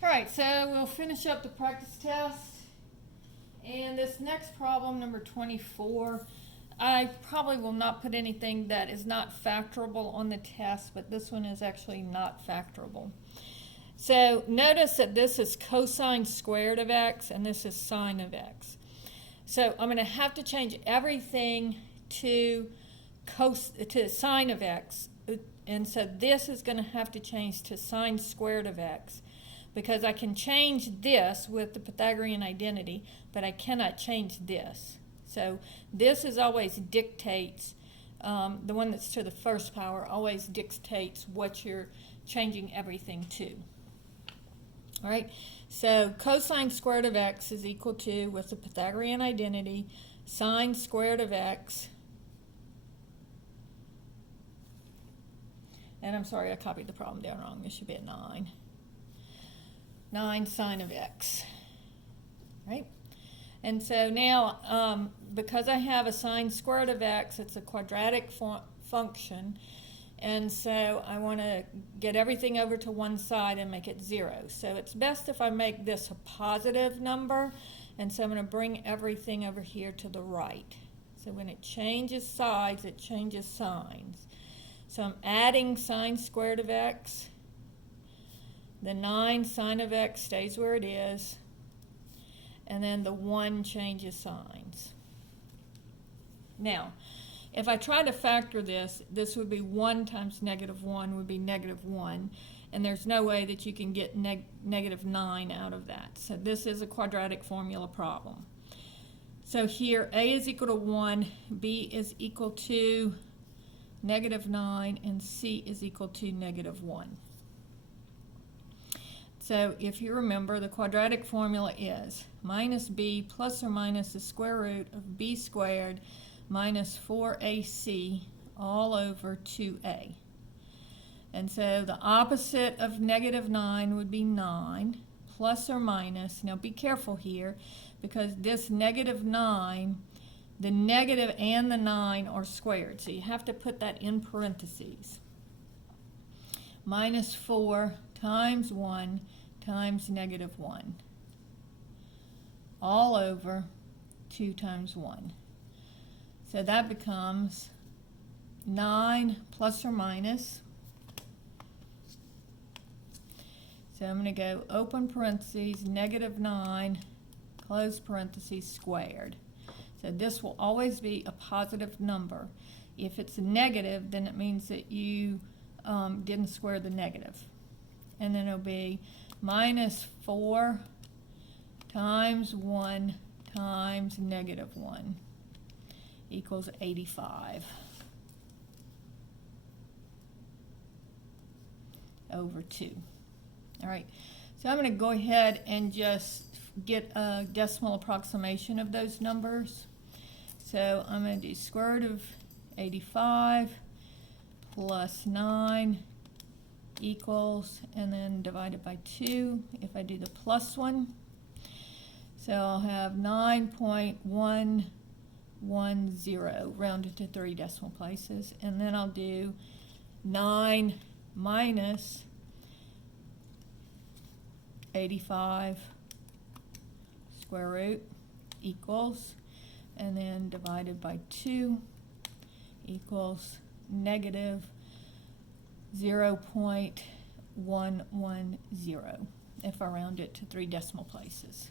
All right, so we'll finish up the practice test. And this next problem, number 24, I probably will not put anything that is not factorable on the test, but this one is actually not factorable. So notice that this is cosine squared of x and this is sine of x. So I'm going to have to change everything to sine of x. And so this is going to have to change to sine squared of x, because I can change this with the Pythagorean identity, but I cannot change this. So this is always dictates, the one that's to the first power always dictates what you're changing everything to. All right, so cosine squared of x is equal to, with the Pythagorean identity, sine squared of x. And I'm sorry, I copied the problem down wrong. This should be a 9. 9 sine of x, right? And so now, because I have a sine squared of x, it's a quadratic function, and so I want to get everything over to one side and make it 0. So it's best if I make this a positive number, and so I'm going to bring everything over here to the right. So when it changes sides, it changes signs. So I'm adding sine squared of x. The 9 sine of x stays where it is, and then the 1 changes signs. Now, if I try to factor this, this would be 1 times negative 1 would be negative 1, and there's no way that you can get negative 9 out of that. So this is a quadratic formula problem. So here, a is equal to 1, b is equal to negative 9, and c is equal to negative 1. So if you remember, the quadratic formula is minus b plus or minus the square root of b squared minus 4ac all over 2a. And so the opposite of negative 9 would be 9 plus or minus. Now be careful here, because this negative 9, the negative and the 9 are squared. So you have to put that in parentheses. Minus 4 times 1 times negative 1 all over 2 times 1. So that becomes 9 plus or minus. So I'm going to go open parentheses, negative 9, close parentheses, squared. So this will always be a positive number. If it's a negative, then it means that you didn't square the negative. And then it'll be minus 4 times 1 times negative 1 equals 85 over 2. All right, so I'm going to go ahead and just get a decimal approximation of those numbers. So I'm going to do square root of 85 plus 9 equals, and then divided by 2 if I do the plus one. So I'll have 9.110 rounded to 3 decimal places, and then I'll do 9 minus 85 square root equals, and then divided by 2 equals negative 0.110 if I round it to 3 decimal places.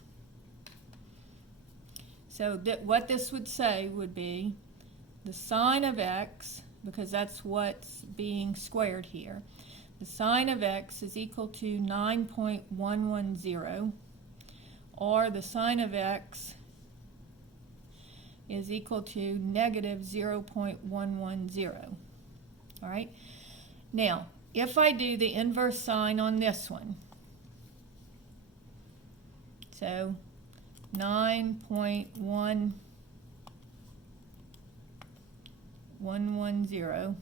So what this would say would be the sine of x, because that's what's being squared here, the sine of x is equal to 9.110, or the sine of x is equal to negative 0.110. All right? Now, if I do the inverse sine on this one, so 9.110,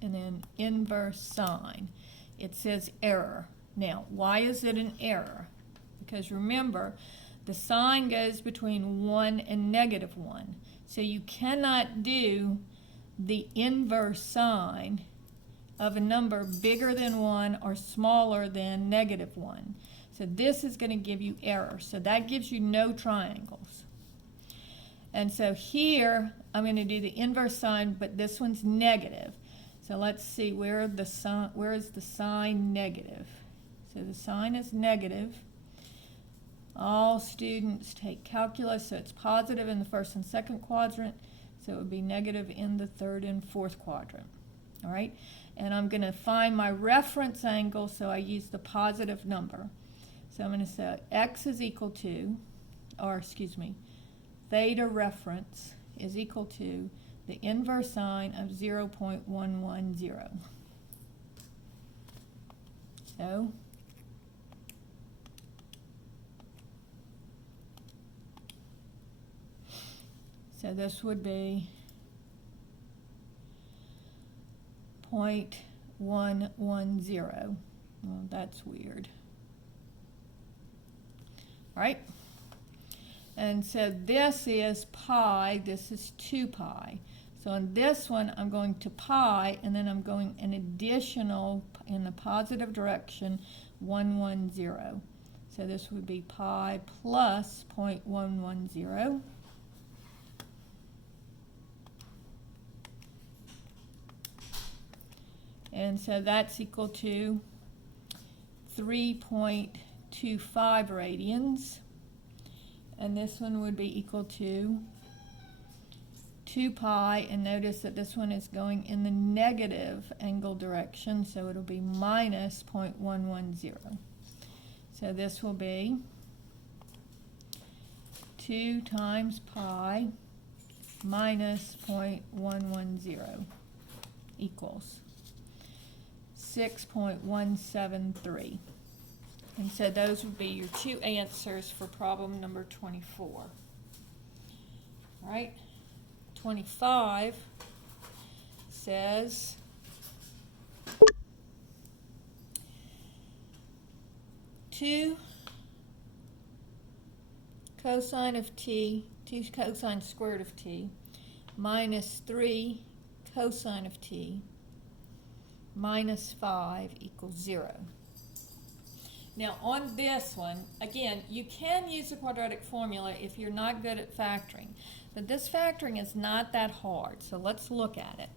and then inverse sine, it says error. Now, why is it an error? Because remember, the sign goes between 1 and negative 1. So you cannot do the inverse sign of a number bigger than 1 or smaller than negative 1. So this is going to give you error. So that gives you no triangles. And so here, I'm going to do the inverse sign, but this one's negative. So let's see, where is the sign negative? So the sign is negative. All students take calculus, so it's positive in the first and second quadrant, so it would be negative in the third and fourth quadrant. All right, and I'm going to find my reference angle, so I use the positive number. So I'm going to say x is equal to, or excuse me, theta reference is equal to the inverse sine of 0.110. So this would be 0.110. Well, that's weird. All right. And so this is pi, this is 2 pi. So on this one, I'm going to pi, and then I'm going an additional, in the positive direction, 110. So this would be pi plus 0.110. And so that's equal to 3.25 radians. And this one would be equal to 2 pi, and notice that this one is going in the negative angle direction, so it'll be minus 0.110. So this will be 2 times pi minus 0.110 equals 6.173. And so those would be your two answers for problem number 24. All right, 25 says two cosine of t, 2 cosine squared of t, minus 3 cosine of t, minus 5 equals 0. Now on this one, again, you can use the quadratic formula if you're not good at factoring, but this factoring is not that hard, so let's look at it.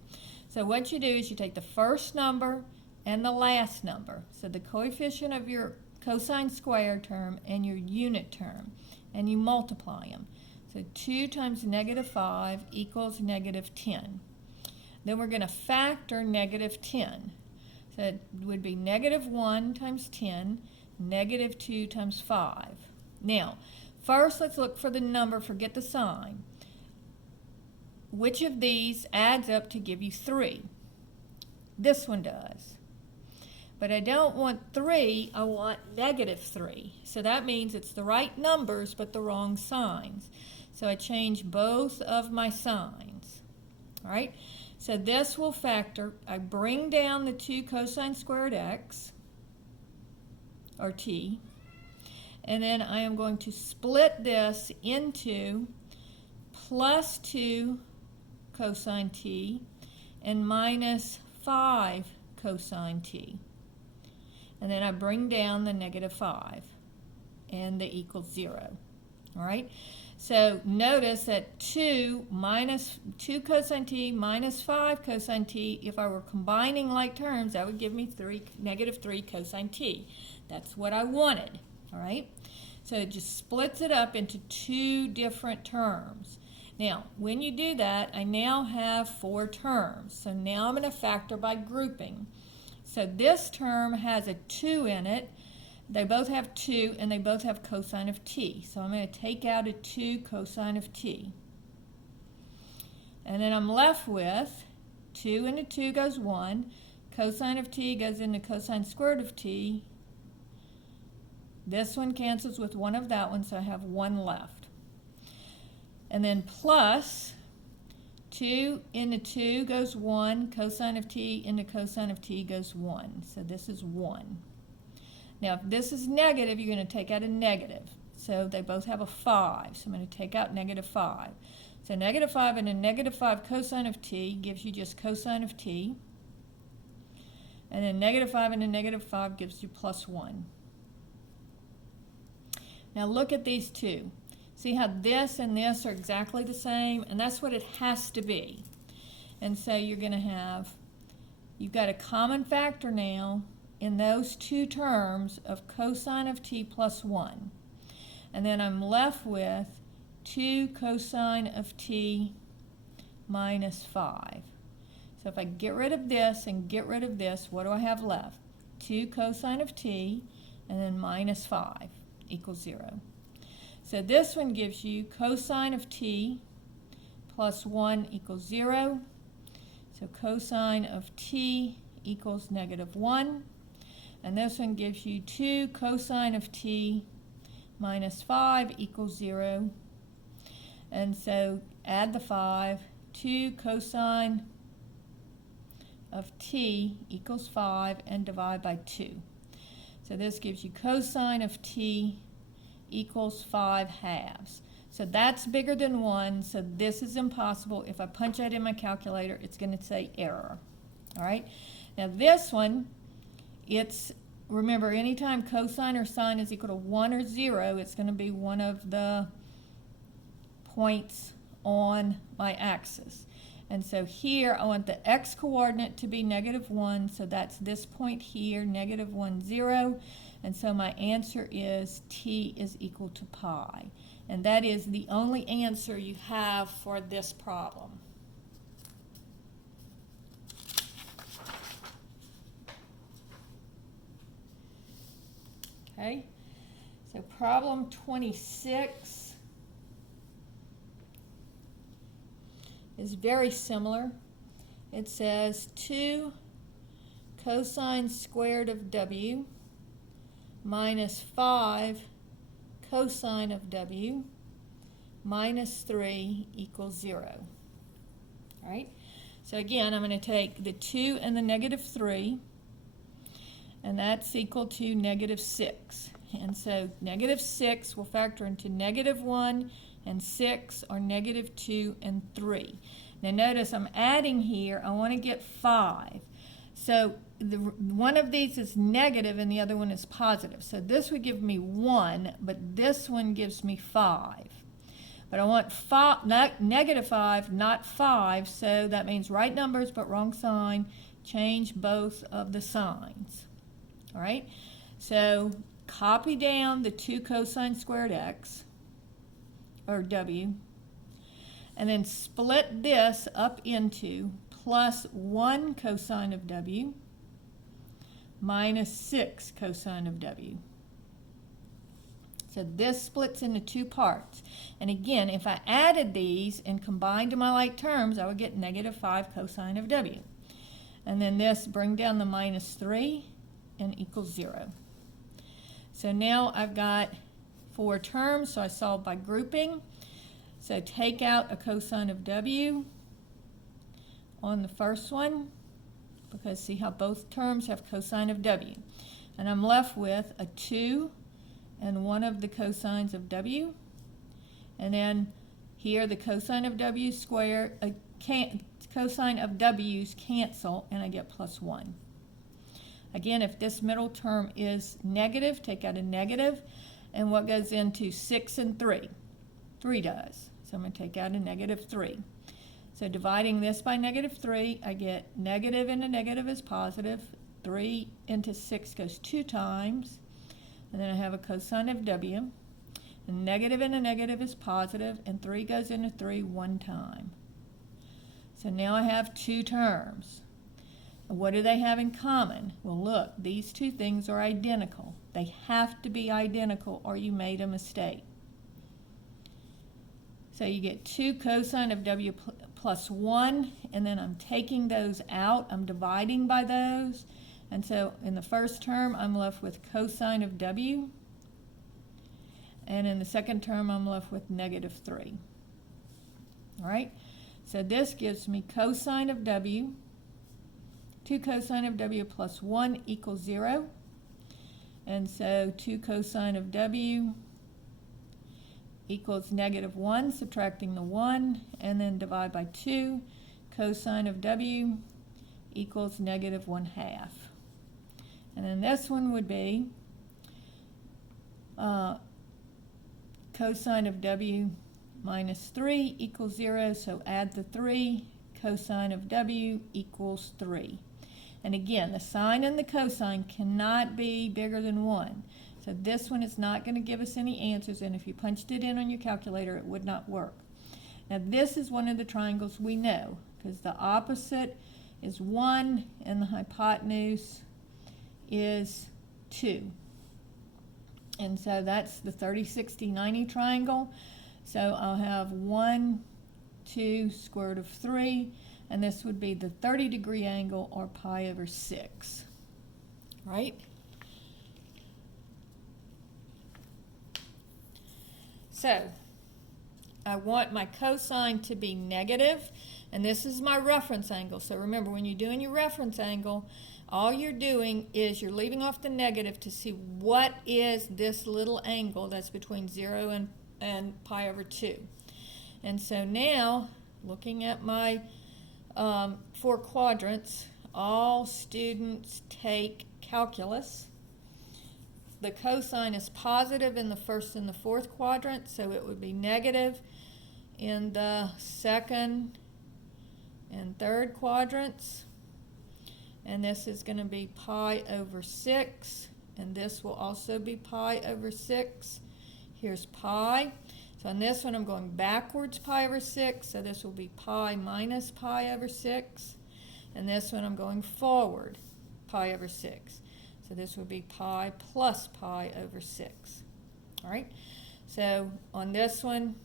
So what you do is you take the first number and the last number, so the coefficient of your cosine squared term and your unit term, and you multiply them. So 2 times negative 5 equals negative 10. Then we're going to factor negative 10. So it would be negative 1 times 10, negative 2 times 5. Now, first let's look for the number, forget the sign. Which of these adds up to give you 3? This one does. But I don't want 3, I want negative 3. So that means it's the right numbers but the wrong signs. So I change both of my signs. All right? So this will factor, I bring down the 2 cosine squared x, or t, and then I am going to split this into plus 2 cosine t and minus 5 cosine t. And then I bring down the negative 5, and the equals 0. All right? So notice that 2 minus 2 cosine t minus 5 cosine t, if I were combining like terms, that would give me negative 3 cosine t. That's what I wanted, all right? So it just splits it up into 2 different terms. Now, when you do that, I now have 4 terms. So now I'm going to factor by grouping. So this term has a 2 in it. They both have 2, and they both have cosine of t. So I'm going to take out a 2 cosine of t. And then I'm left with 2 into 2 goes 1. Cosine of t goes into cosine squared of t. This one cancels with one of that one, so I have 1 left. And then plus 2 into 2 goes 1. Cosine of t into cosine of t goes 1. So this is 1. Now, if this is negative, you're going to take out a negative. So they both have a 5. So I'm going to take out negative 5. So negative 5 and a negative 5 cosine of t gives you just cosine of t. And then negative 5 and a negative 5 gives you plus 1. Now look at these two. See how this and this are exactly the same? And that's what it has to be. And so you're going to have, you've got a common factor now in those two terms of cosine of t plus 1. And then I'm left with 2 cosine of t minus 5. So if I get rid of this and get rid of this, what do I have left? 2 cosine of t and then minus 5 equals 0. So this one gives you cosine of t plus 1 equals 0. So cosine of t equals negative 1. And this one gives you 2 cosine of t minus 5 equals 0. And so add the 5. 2 cosine of t equals 5 and divide by 2. So this gives you cosine of t equals 5/2. So that's bigger than 1, so this is impossible. If I punch that in my calculator, it's going to say error. All right? Now this one, it's, remember, anytime cosine or sine is equal to 1 or 0, it's going to be one of the points on my axis. And so here I want the x-coordinate to be negative 1, so that's this point here, negative 1, 0. And so my answer is t is equal to pi. And that is the only answer you have for this problem. Okay, so problem 26 is very similar. It says 2 cosine squared of w minus 5 cosine of w minus 3 equals 0. All right, so again, I'm going to take the 2 and the negative 3, and that's equal to negative 6. And so negative 6 will factor into negative 1, and 6 are negative 2 and 3. Now notice I'm adding here, I want to get 5. So one of these is negative and the other one is positive. So this would give me 1, but this one gives me 5. But I want negative 5, not 5, so that means right numbers but wrong sign. Change both of the signs. All right, so copy down the 2 cosine squared x, or w, and then split this up into plus 1 cosine of w minus 6 cosine of w. So this splits into 2 parts. And again, if I added these and combined to my like terms, I would get negative 5 cosine of w. And then this, bring down the minus 3 and equals 0. So now I've got 4 terms, so I solve by grouping. So take out a cosine of w on the first one, because see how both terms have cosine of w. And I'm left with a 2 and one of the cosines of w. And then here the cosine of w squared, cosine of w's cancel, and I get plus 1. Again, if this middle term is negative, take out a negative, and what goes into 6 and 3? 3 does. So I'm going to take out a negative 3. So dividing this by negative 3, I get negative into negative is positive. 3 into 6 goes 2 times. And then I have a cosine of w. And negative into negative is positive, and 3 goes into 3 1 time. So now I have 2 terms. What do they have in common? Well, look, these 2 things are identical. They have to be identical or you made a mistake. So you get 2 cosine of w plus 1, and then I'm taking those out. I'm dividing by those. And so in the first term, I'm left with cosine of w. And in the second term, I'm left with negative 3. All right? So this gives me cosine of w. 2 cosine of w plus 1 equals 0. And so 2 cosine of w equals negative 1, subtracting the 1, and then divide by 2. Cosine of w equals negative 1/2. And then this one would be cosine of w minus 3 equals 0, so add the 3. Cosine of w equals 3. And again, the sine and the cosine cannot be bigger than 1. So this one is not going to give us any answers, and if you punched it in on your calculator, it would not work. Now this is one of the triangles we know, because the opposite is 1 and the hypotenuse is 2. And so that's the 30, 60, 90 triangle. So I'll have 1, 2, square root of 3, and this would be the 30-degree angle, or pi over 6, right? So I want my cosine to be negative, and this is my reference angle. So remember, when you're doing your reference angle, all you're doing is you're leaving off the negative to see what is this little angle that's between 0 and pi over 2. And so now, looking at my 4 quadrants, all students take calculus. The cosine is positive in the first and the fourth quadrant, so it would be negative in the second and third quadrants. And this is going to be pi over 6, and this will also be pi over 6. Here's pi. So on this one, I'm going backwards pi over 6, so this will be pi minus pi over 6. And this one, I'm going forward pi over 6. So this would be pi plus pi over 6. All right? So on this one,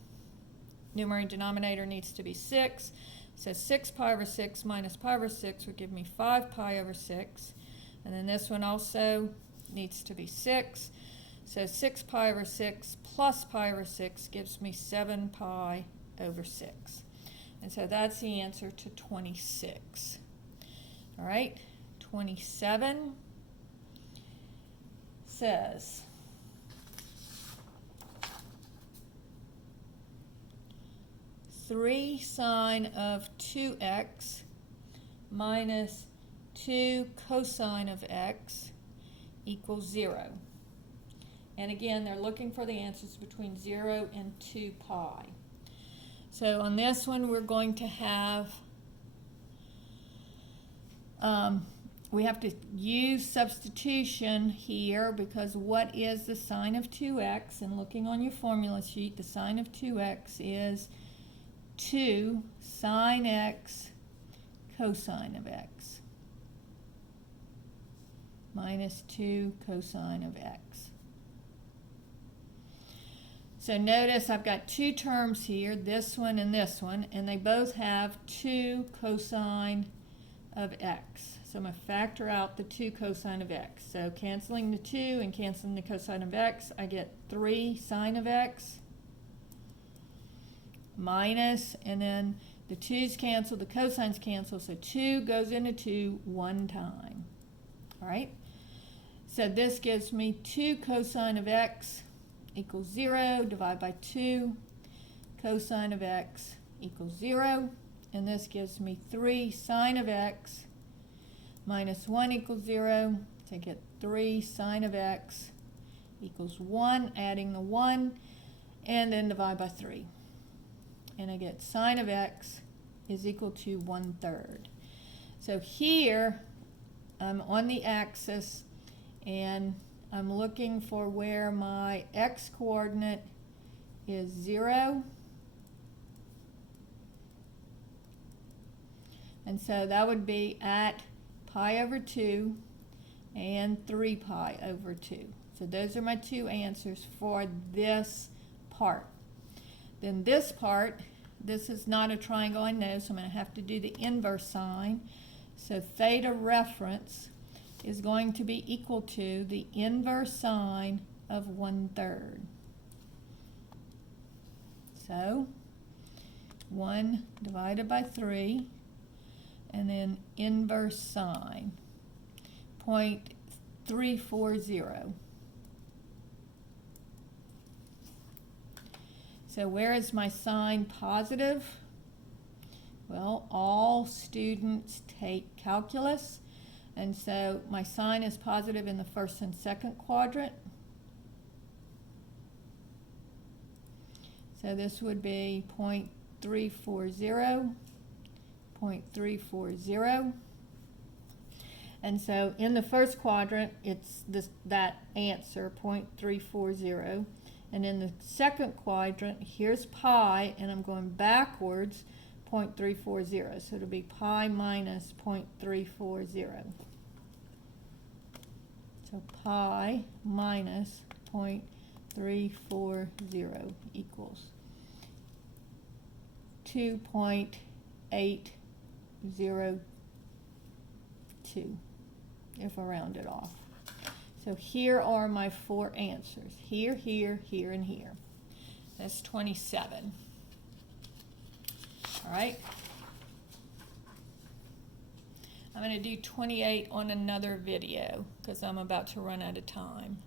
numerator and denominator needs to be 6. So 6 pi over 6 minus pi over 6 would give me 5 pi over 6. And then this one also needs to be 6. So 6 pi over 6 plus pi over 6 gives me 7 pi over 6. And so that's the answer to 26. All right, 27 says, three sine of 2x minus 2 cosine of x equals 0. And again, they're looking for the answers between 0 and 2 pi. So on this one, we're going to have, we have to use substitution here, because what is the sine of 2x? And looking on your formula sheet, the sine of 2x is 2 sine x cosine of x minus 2 cosine of x. So notice I've got two terms here, this one, and they both have 2 cosine of x. So I'm going to factor out the 2 cosine of x. So canceling the 2 and canceling the cosine of x, I get 3 sine of x minus, and then the 2's cancel, the cosines cancel, so 2 goes into 2 one time. All right? So this gives me 2 cosine of x equals 0, divide by 2, cosine of x equals 0, and this gives me 3 sine of x minus 1 equals 0, so I get 3 sine of x equals 1, adding the 1, and then divide by 3. And I get sine of x is equal to 1/3. So here I'm on the axis, and I'm looking for where my x coordinate is 0. And so that would be at pi over 2 and 3 pi over 2. So those are my two answers for this part. Then this part, this is not a triangle, I know, so I'm going to have to do the inverse sign. So theta reference is going to be equal to the inverse sine of 1/3. So 1 divided by 3, and then inverse sine, 0.340. So where is my sign positive? Well, all students take calculus, and so my sign is positive in the first and second quadrant. So this would be 0.340, 0.340. And so in the first quadrant, it's that answer, 0.340. And in the second quadrant, here's pi, and I'm going backwards, 0.340. So it'll be pi minus 0.340. So pi minus 0.340 equals 2.802, if I round it off. So here are my four answers. Here, here, here, and here. That's 27. All right. I'm going to do 28 on another video because I'm about to run out of time.